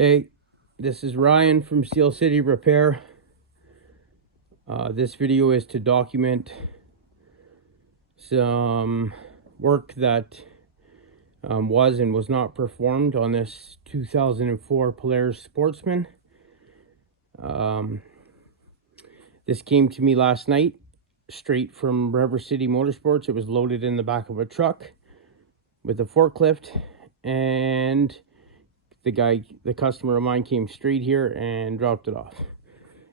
Hey, this is Ryan from Steel City Repair. This video is to document some work that was and was not performed on this 2004 Polaris Sportsman. This came to me last night straight from Rivercity Motorsports. It was loaded in the back of a truck with a forklift, and the customer of mine came straight here and dropped it off.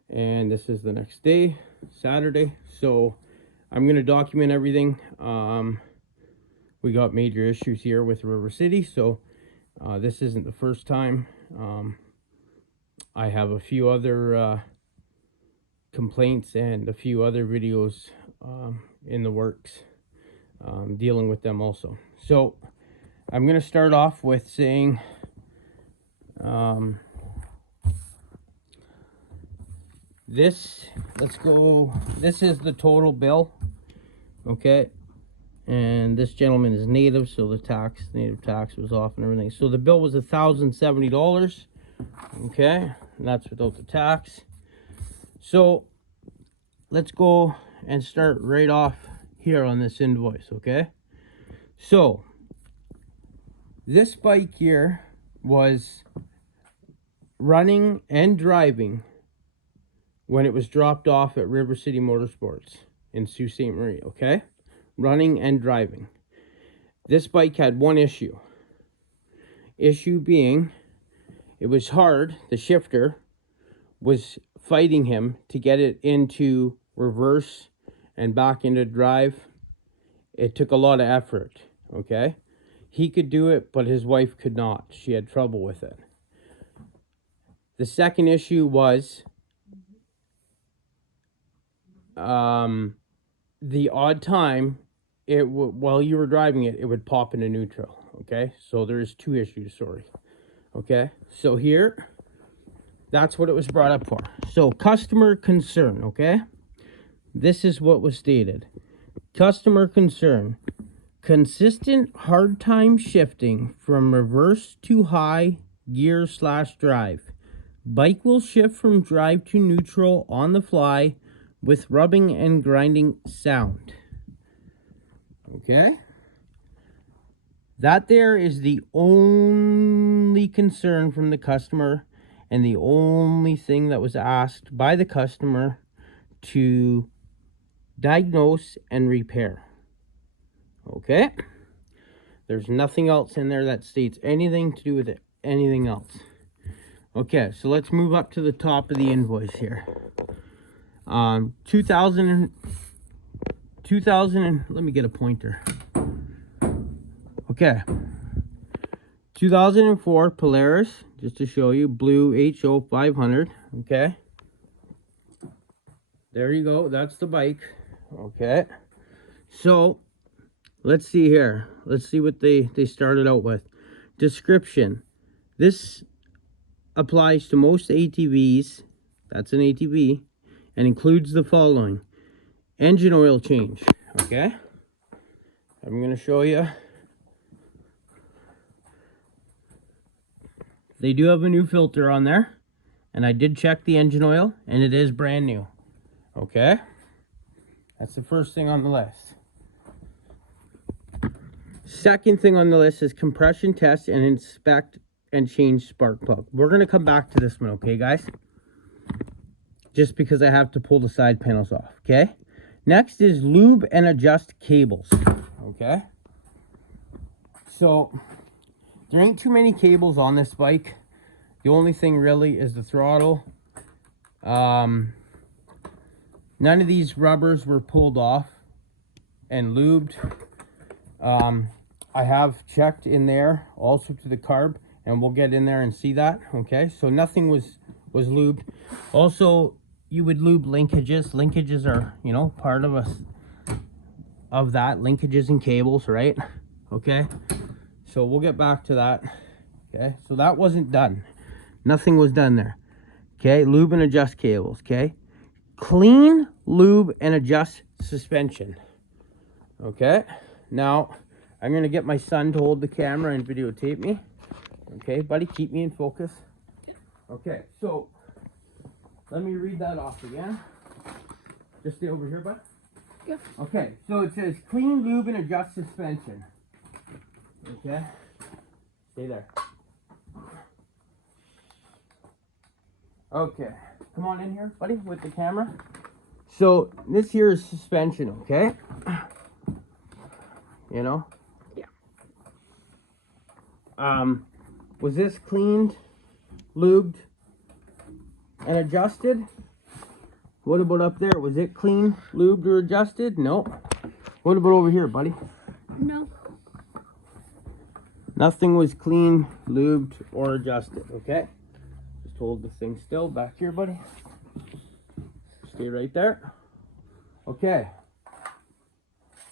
And this is the next day, Saturday. So I'm going to document everything. We got major issues here with River City, so this isn't the first time. I have a few other complaints and a few other videos in the works dealing with them also. So I'm going to start off with saying this is the total bill, okay, and this gentleman is native, so the native tax was off and everything. So the bill was $1,070, okay, and that's without the tax. So let's go and start right off here on this invoice, okay. So this bike here was running and driving when it was dropped off at Rivercity Motorsports in Sault Ste. Marie, okay? Running and driving. This bike had one issue. Issue being, it was hard. The shifter was fighting him to get it into reverse and back into drive. It took a lot of effort, okay? He could do it, but his wife could not. She had trouble with it. The second issue was the odd time while you were driving it, it would pop into neutral, okay? So there's two issues, sorry. Okay, so here, that's what it was brought up for. So customer concern, okay? This is what was stated. Customer concern: consistent hard time shifting from reverse to high gear / drive. Bike will shift from drive to neutral on the fly with rubbing and grinding sound. Okay? That there is the only concern from the customer and the only thing that was asked by the customer to diagnose and repair. Okay? There's nothing else in there that states anything to do with it, anything else. Okay, so let's move up to the top of the invoice here. 2000, let me get a pointer. Okay. 2004 Polaris, just to show you, blue HO 500, okay? There you go, that's the bike, okay? So, let's see here. Let's see what they started out with. Description: this applies to most ATVs, that's an ATV, and includes the following: engine oil change, okay? I'm going to show you. They do have a new filter on there, and I did check the engine oil, and it is brand new, okay? That's the first thing on the list. Second thing on the list is compression test and inspect and change spark plug. We're going to come back to this one, okay, guys? Just because I have to pull the side panels off, okay? Next is lube and adjust cables, okay? So, there ain't too many cables on this bike. The only thing really is the throttle. None of these rubbers were pulled off and lubed. I have checked in there also to the carb, and we'll get in there and see that, okay? So nothing was lubed. Also, you would lube linkages. Linkages are, you know, part of that. Linkages and cables, right? Okay? So we'll get back to that. Okay? So that wasn't done. Nothing was done there. Okay? Lube and adjust cables, okay? Clean, lube, and adjust suspension. Okay? Now, I'm going to get my son to hold the camera and videotape me. Okay, buddy, keep me in focus. Okay, so let me read that off again. Just stay over here, bud. Yeah. Okay, so it says clean, lube, and adjust suspension. Okay, stay there. Okay, come on in here, buddy, with the camera. So this here is suspension, okay? You know? Yeah. Was this cleaned, lubed, and adjusted? What about up there? Was it clean, lubed, or adjusted? No. What about over here, buddy? No. Nothing was clean, lubed, or adjusted, okay? Just hold the thing still back here, buddy. Stay right there. Okay.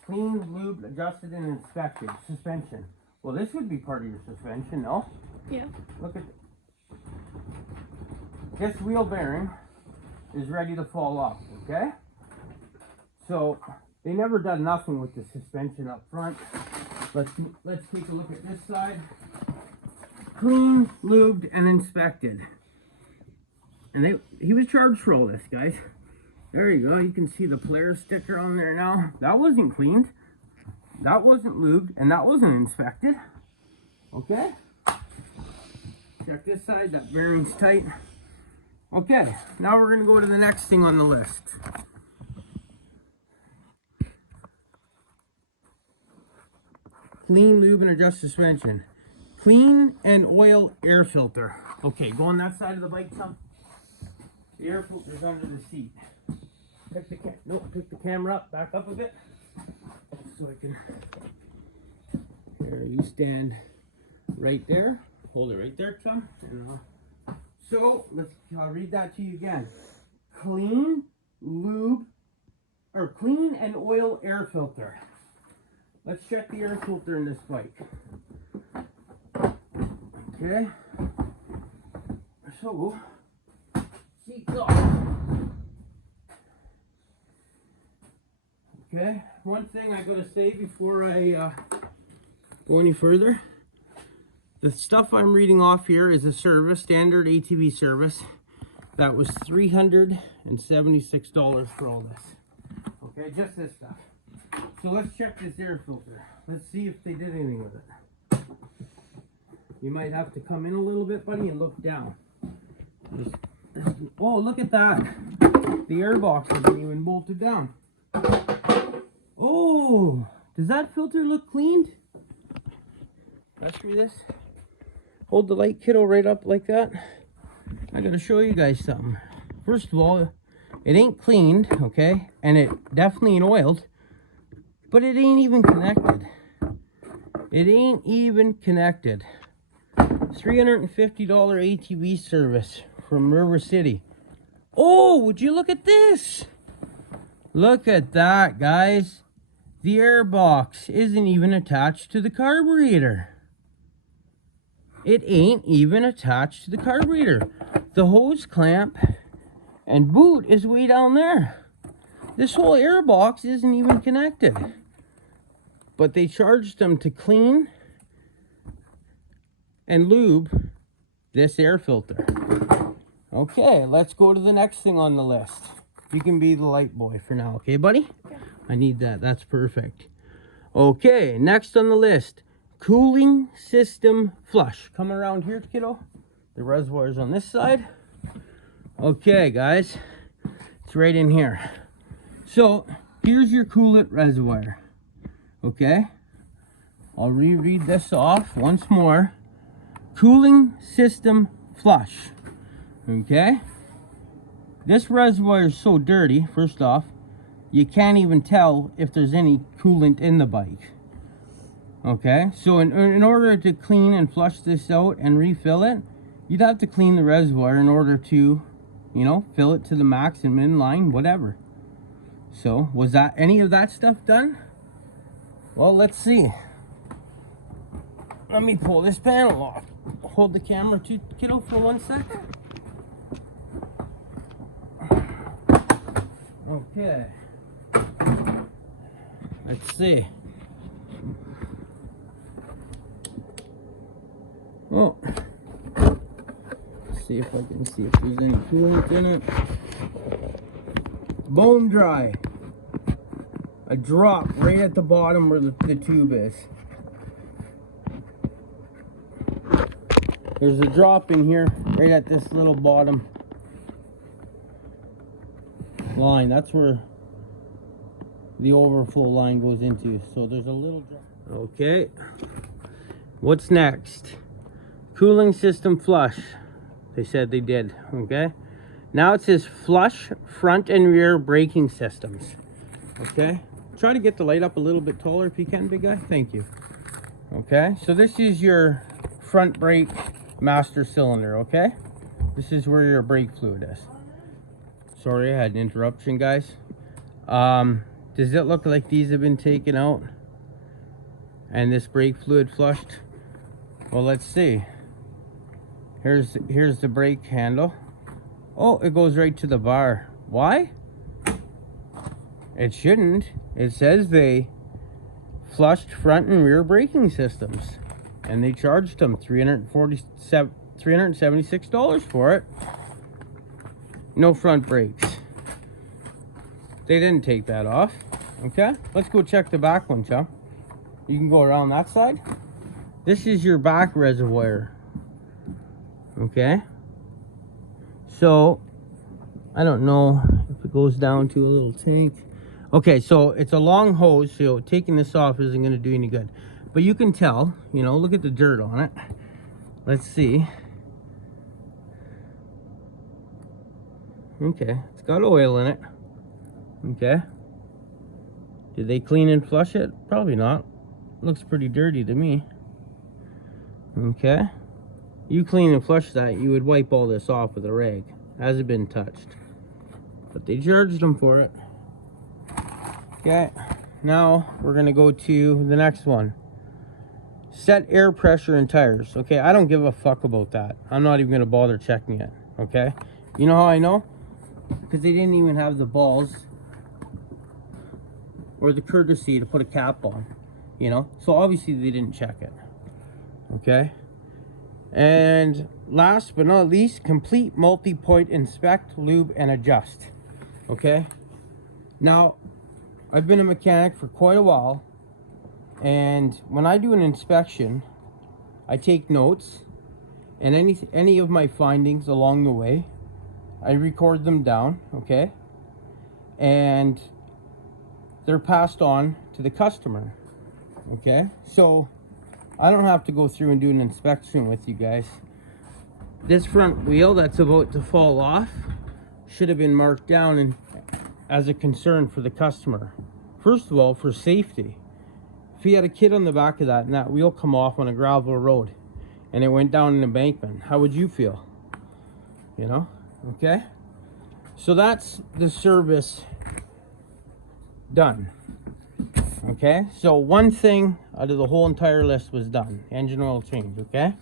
Clean, lubed, adjusted, and inspected. Suspension. Well, this would be part of your suspension, no? Yeah. Look at this wheel bearing is ready to fall off, okay? So they never done nothing with the suspension up front. Let's take a look at this side. Clean, lubed, and inspected. And he was charged for all this, guys. There you go. You can see the player sticker on there now. That wasn't cleaned. That wasn't lubed, and that wasn't inspected. Okay? Check this side. That bearing's tight. Okay, now we're going to go to the next thing on the list. Clean, lube, and adjust suspension. Clean and oil air filter. Okay, go on that side of the bike, Tom. The air filter's under the seat. Pick the camera up, back up a bit. So I can... Here, you stand right there. Hold it right there, Tom. So, I'll read that to you again. Clean, lube, or clean and oil air filter. Let's check the air filter in this bike. Okay. So, seats off. Okay, one thing I gotta say before I go any further. The stuff I'm reading off here is a service, standard ATV service. That was $376 for all this. Okay, just this stuff. So let's check this air filter. Let's see if they did anything with it. You might have to come in a little bit, buddy, and look down. Oh, look at that. The air box isn't even bolted down. Oh, does that filter look cleaned? Let's read this. Hold the light, kiddo, right up like that. I gotta show you guys something. First of all, it ain't cleaned, okay? And it definitely ain't oiled. But it ain't even connected. It ain't even connected. $350 ATV service from Rivercity. Oh, would you look at this? Look at that, guys. The air box isn't even attached to the carburetor. It ain't even attached to the carburetor. The hose clamp and boot is way down there. This whole air box isn't even connected. But they charged them to clean and lube this air filter. Okay, let's go to the next thing on the list. You can be the light boy for now, okay, buddy? Okay. I need that. That's perfect. Okay, next on the list. Cooling system flush. Come around here, kiddo. The reservoir's on this side. Okay, guys. It's right in here. So, here's your coolant reservoir. Okay? I'll reread this off once more. Cooling system flush. Okay? This reservoir is so dirty, first off, you can't even tell if there's any coolant in the bike. Okay, so in order to clean and flush this out and refill it, you'd have to clean the reservoir in order to, you know, fill it to the max and inline, whatever. So, was that any of that stuff done? Well, let's see. Let me pull this panel off. Hold the camera too, kiddo, for 1 sec. Okay. Let's see. Oh. see if I can see if there's any coolant in it. Bone dry. A drop right at the bottom where the tube is. There's a drop in here right at this little bottom line. That's where the overflow line goes into. So there's a little drop. Okay. What's next? Cooling system flush. They said they did. Okay. Now it says flush front and rear braking systems. Okay. Try to get the light up a little bit taller if you can, big guy. Thank you. Okay. So this is your front brake master cylinder. Okay. This is where your brake fluid is. Sorry, I had an interruption, guys. Does it look like these have been taken out and this brake fluid flushed? Well, let's see. Here's the brake handle. Oh, it goes right to the bar. Why? It shouldn't. It says they flushed front and rear braking systems, and they charged them $376 for it. No front brakes. They didn't take that off. Okay, let's go check the back one, chum. You can go around that side. This is your back reservoir. Okay, so I don't know if it goes down to a little tank. Okay, so it's a long hose, so taking this off isn't going to do any good, but you can tell, you know, look at the dirt on it. Let's see. Okay, it's got oil in it. Okay, did they clean and flush it? Probably not. Looks pretty dirty to me. Okay, you clean and flush that, you would wipe all this off with a rag. Hasn't been touched, but they charged them for it. Okay, now we're gonna go to the next one. Set air pressure in tires. Okay, I don't give a fuck about that. I'm not even gonna bother checking it. Okay, you know how I know? Because they didn't even have the balls or the courtesy to put a cap on, you know, so obviously they didn't check it. Okay, and last but not least, complete multi-point inspect, lube, and adjust. Okay, now I've been a mechanic for quite a while, and when I do an inspection, I take notes, and any of my findings along the way, I record them down. Okay, and they're passed on to the customer. Okay, so I don't have to go through and do an inspection with you guys. This front wheel that's about to fall off should have been marked down and as a concern for the customer. First of all, for safety. If you had a kid on the back of that and that wheel come off on a gravel road and it went down an embankment, how would you feel? You know? Okay, so that's the service done. Okay, so one thing out of the whole entire list was done. Engine oil change. Okay,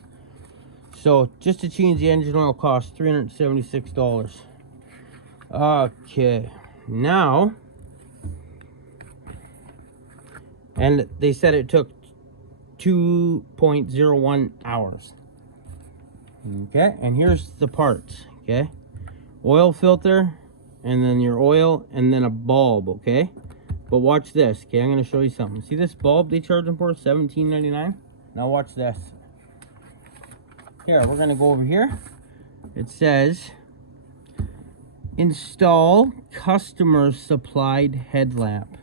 so just to change the engine oil costs $376. Okay, now, and they said it took 2.01 hours. Okay, and here's the parts. Okay, oil filter, and then your oil, and then a bulb. Okay, but watch this. Okay, I'm going to show you something. See this bulb they charge them for? $17.99. Now watch this. Here, we're going to go over here. It says install customer supplied headlamp.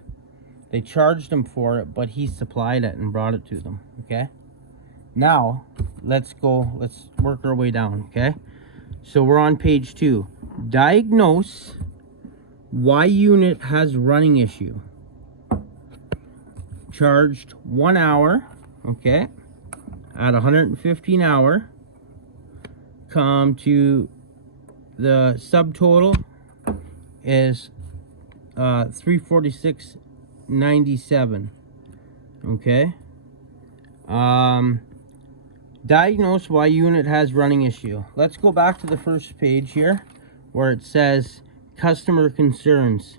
They charged him for it, but he supplied it and brought it to them. Okay, now let's work our way down. Okay, so we're on page 2. Diagnose why unit has running issue. Charged 1 hour. Okay, at 150 an hour. Come to the subtotal is $346.97. Okay, diagnose why unit has running issue. Let's go back to the first page here where it says customer concerns.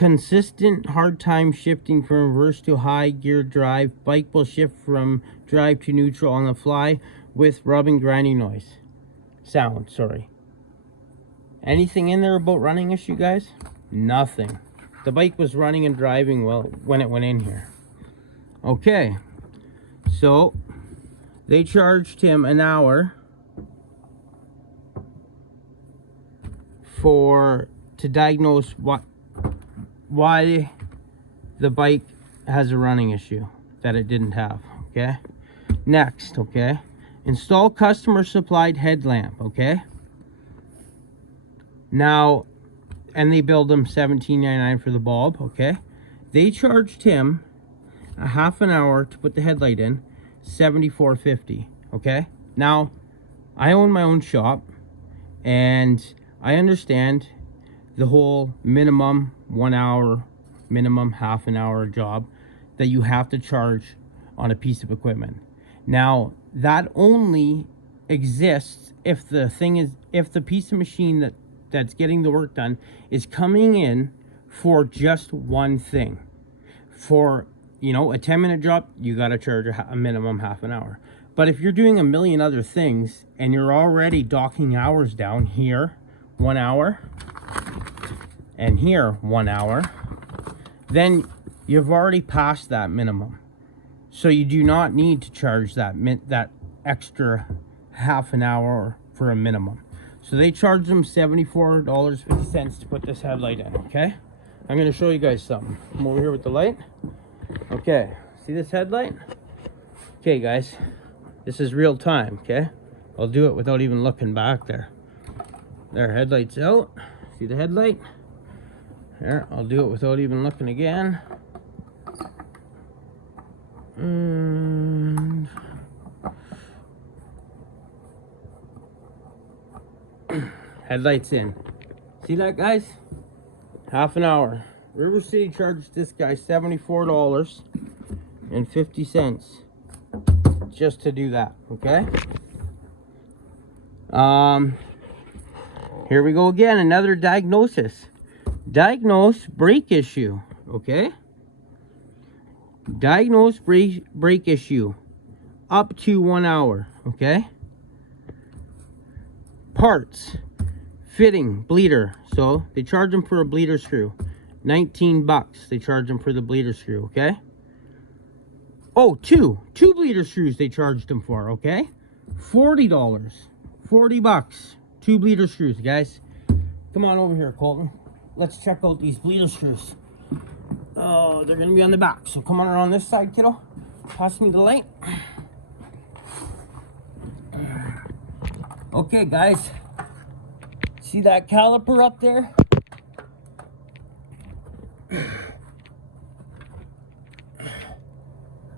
consistent hard time shifting from reverse to high gear drive. Bike will shift from drive to neutral on the fly with rubbing grinding noise. Sound, sorry. Anything in there about running issue, guys? Nothing. The bike was running and driving well when it went in here. Okay. So they charged him an hour to diagnose why the bike has a running issue that it didn't have. Okay. Next, okay. Install customer supplied headlamp, okay? Now, and they billed him $17.99 for the bulb, okay? They charged him a half an hour to put the headlight in, $74.50, okay? Now, I own my own shop, and I understand the whole minimum 1 hour, minimum half an hour job that you have to charge on a piece of equipment. Now, that only exists if the piece of machine that's getting the work done is coming in for just one thing. For, you know, a 10-minute job, you got to charge a minimum half an hour. But if you're doing a million other things and you're already docking hours down here, 1 hour, and here 1 hour, then you've already passed that minimum. So you do not need to charge that extra half an hour for a minimum. So they charged them $74.50 to put this headlight in, okay? I'm going to show you guys something. I'm over here with the light. Okay, see this headlight? Okay, guys, this is real time, okay? I'll do it without even looking back there. There, headlight's out. See the headlight? There, I'll do it without even looking again. And headlights in. See that, guys? Half an hour. Rivercity charged this guy $74.50 just to do that, okay? Here we go again, another diagnosis. Diagnose brake issue, okay? Diagnose brake issue up to 1 hour, okay? Parts, fitting, bleeder. So they charge them for a bleeder screw, 19 bucks. They charge them for the bleeder screw, okay? Oh, two bleeder screws they charged them for, okay? $40, 40 bucks, 2 bleeder screws, guys. Come on over here, Colton. Let's check out these bleeder screws. Oh, they're gonna be on the back. So come on around this side, kiddo. Pass me the light. Okay, guys. See that caliper up there?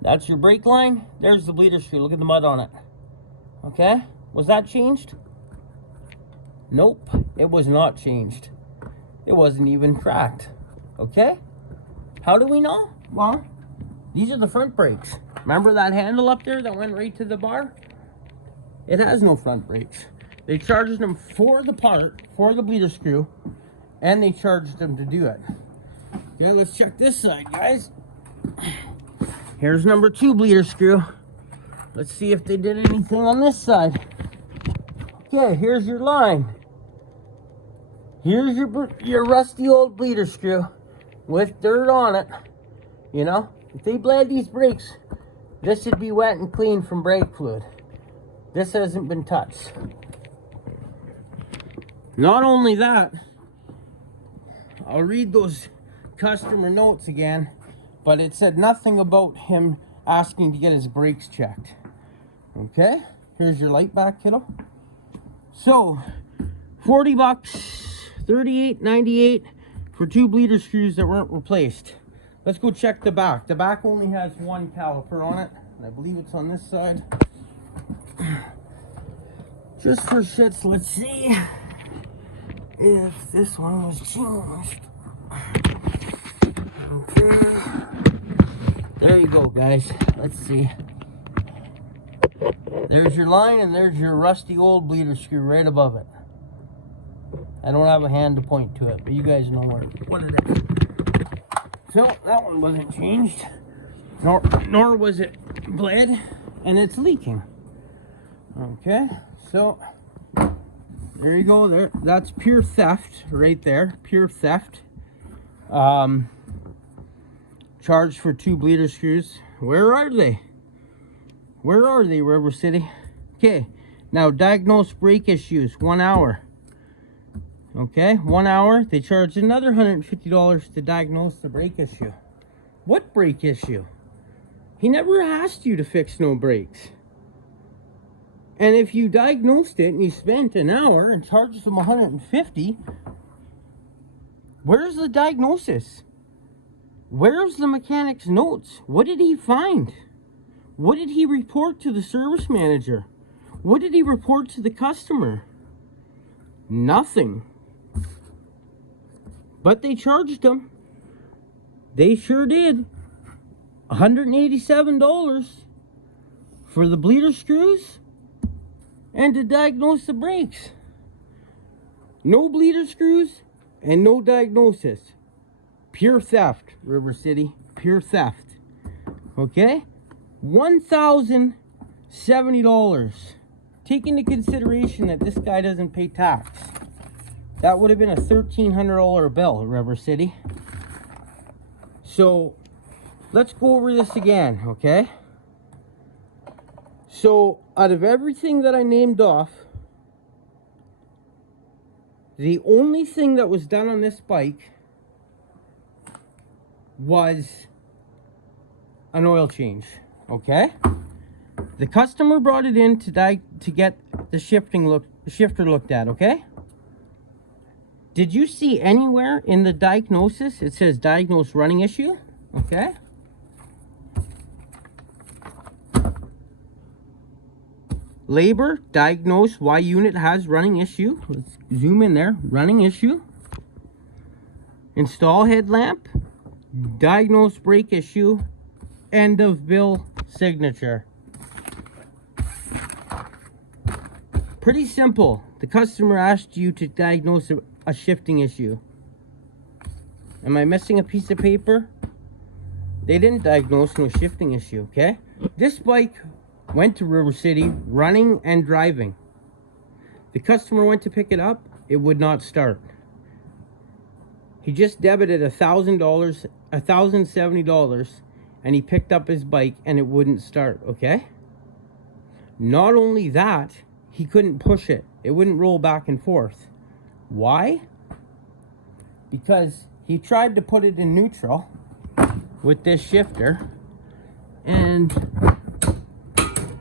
That's your brake line. There's the bleeder screw. Look at the mud on it. Okay? Was that changed? Nope. It was not changed. It wasn't even cracked. Okay? How do we know? Well, these are the front brakes. Remember that handle up there that went right to the bar? It has no front brakes. They charged them for the part, for the bleeder screw, and they charged them to do it. Okay, let's check this side, guys. Here's number 2 bleeder screw. Let's see if they did anything on this side. Okay, here's your line. Here's your rusty old bleeder screw with dirt on it. You know, if they bled these brakes, this should be wet and clean from brake fluid. This hasn't been touched. Not only that, I'll read those customer notes again, but it said nothing about him asking to get his brakes checked. Okay, here's your light back, kiddo. So, 40 bucks, $38.98 for 2 bleeder screws that weren't replaced. Let's go check the back. The back only has 1 caliper on it, and I believe it's on this side. Just for shits, let's see if this one was changed. Okay. There you go, guys. Let's see. There's your line, and there's your rusty old bleeder screw right above it. I don't have a hand to point to it, but you guys know what it is. So that one wasn't changed, nor was it bled, and it's leaking. Okay, so there you go. There, that's pure theft right there. Pure theft. Charged for 2 bleeder screws. Where are they? Where are they, River City? Okay, now diagnose brake issues, 1 hour. Okay, 1 hour. They charged another $150 to diagnose the brake issue. What brake issue? He never asked you to fix no brakes. And if you diagnosed it and you spent an hour and charged them $150, where's the diagnosis? Where's the mechanic's notes? What did he find? What did he report to the service manager? What did he report to the customer? Nothing. But they charged him. They sure did. $187 for the bleeder screws and to diagnose the brakes. No bleeder screws and no diagnosis. Pure theft, River City. Pure theft. Okay? $1,070. Take into consideration that this guy doesn't pay tax. That would have been a $1,300 bill, River City. So, let's go over this again, okay? So, out of everything that I named off, the only thing that was done on this bike was an oil change, okay? The customer brought it in to get the shifter looked at, okay? Did you see anywhere in the diagnosis it says diagnose running issue? Okay. Labor, diagnose why unit has running issue. Let's zoom in there. Running issue. Install headlamp. Diagnose brake issue. End of bill signature. Pretty simple. The customer asked you to diagnose a shifting issue. Am I missing a piece of paper? They didn't diagnose no shifting issue, okay? This bike went to River City running and driving. The customer went to pick it up, it would not start. He just debited $1,070, and he picked up his bike and it wouldn't start, okay? Not only that, he couldn't push it. It wouldn't roll back and forth. Why? Because he tried to put it in neutral with this shifter, and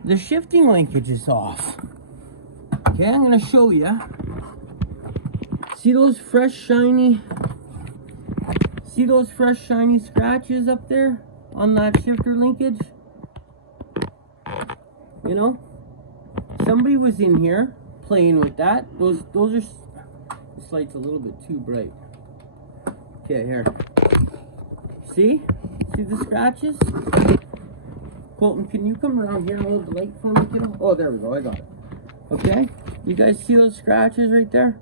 the shifting linkage is off. Okay, I'm going to show you. See those fresh shiny scratches up there on that shifter linkage? You know, somebody was in here playing with that. Those are, this light's a little bit too bright. Okay, here. See the scratches? Colton, can you come around here and hold the light for me, kiddo? Oh, there we go, I got it. Okay, you guys see those scratches right there?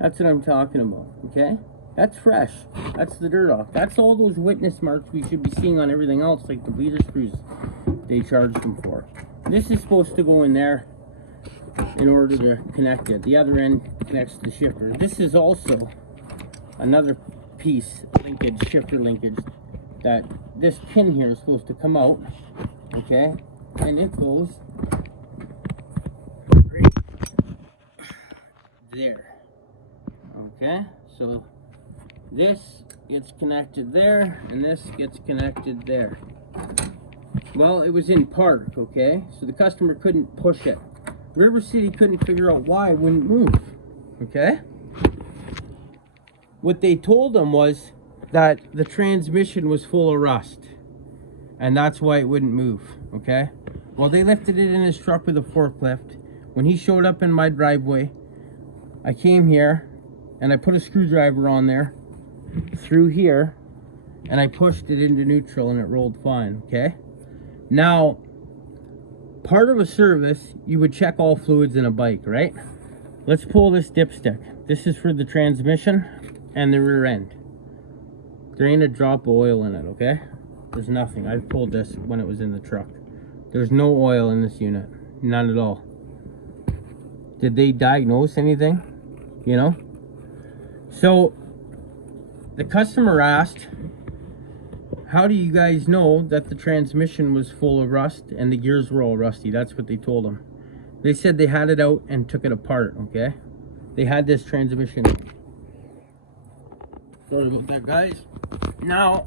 That's what I'm talking about, okay? That's fresh. That's the dirt off. That's all those witness marks we should be seeing on everything else, like the bleeder screws they charged them for. This is supposed to go in there in order to connect it. The other end connects to the shifter. This is also another piece, linkage, shifter linkage, that this pin here is supposed to come out, okay? And it goes right there, okay? So this gets connected there, and this gets connected there. Well, it was in park, okay? So the customer couldn't push it. River City couldn't figure out why it wouldn't move, okay? What they told them was that the transmission was full of rust, and that's why it wouldn't move, okay? Well, they lifted it in his truck with a forklift. When he showed up in my driveway, I came here, and I put a screwdriver on there, through here, and I pushed it into neutral, and it rolled fine, okay? Now, part of a service, you would check all fluids in a bike, right? Let's pull this dipstick. This is for the transmission and the rear end. There ain't a drop of oil in it, okay? There's nothing. I pulled this when it was in the truck. There's no oil in this unit. None at all. Did they diagnose anything? You know? So, the customer asked, how do you guys know that the transmission was full of rust and the gears were all rusty? That's what they told him. They said they had it out and took it apart, okay? They had this transmission. Sorry about that, guys. Now,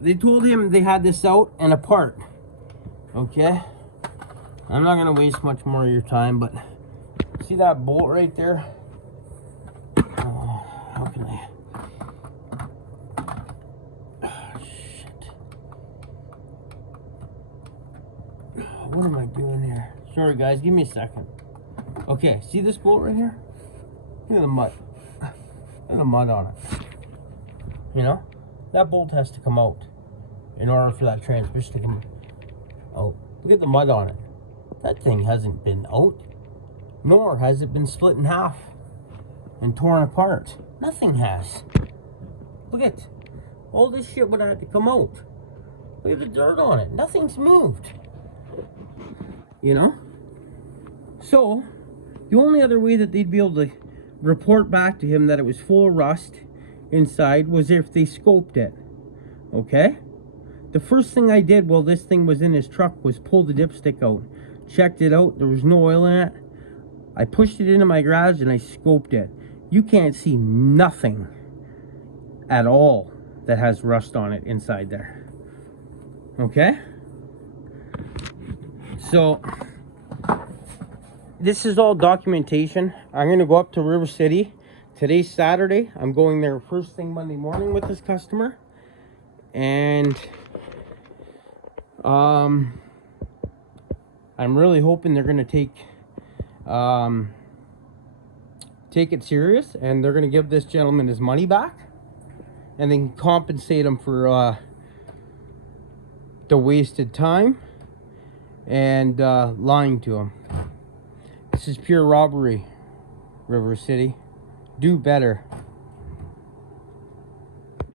they told him they had this out and apart, okay? I'm not gonna waste much more of your time, but see that bolt right there? How can I? Oh, shit. What am I doing here? Sorry, guys. Give me a second. Okay, see this bolt right here? Look at the mud. Look at the mud on it. You know? That bolt has to come out in order for that transmission to come out. Look at the mud on it. That thing hasn't been out. Nor has it been split in half and torn apart. Nothing has. Look at all this shit would have had to come out. Look at the dirt on it. Nothing's moved. You know? So, the only other way that they'd be able to report back to him that it was full of rust inside was if they scoped it. Okay? The first thing I did while this thing was in his truck was pull the dipstick out. Checked it out. There was no oil in it. I pushed it into my garage and I scoped it. You can't see nothing at all that has rust on it inside there. Okay? So, this is all documentation. I'm going to go up to River City. Today's Saturday. I'm going there first thing Monday morning with this customer. And I'm really hoping they're going to take it serious, and they're going to give this gentleman his money back and then compensate him for the wasted time and lying to him. This is pure robbery, River City. Do better.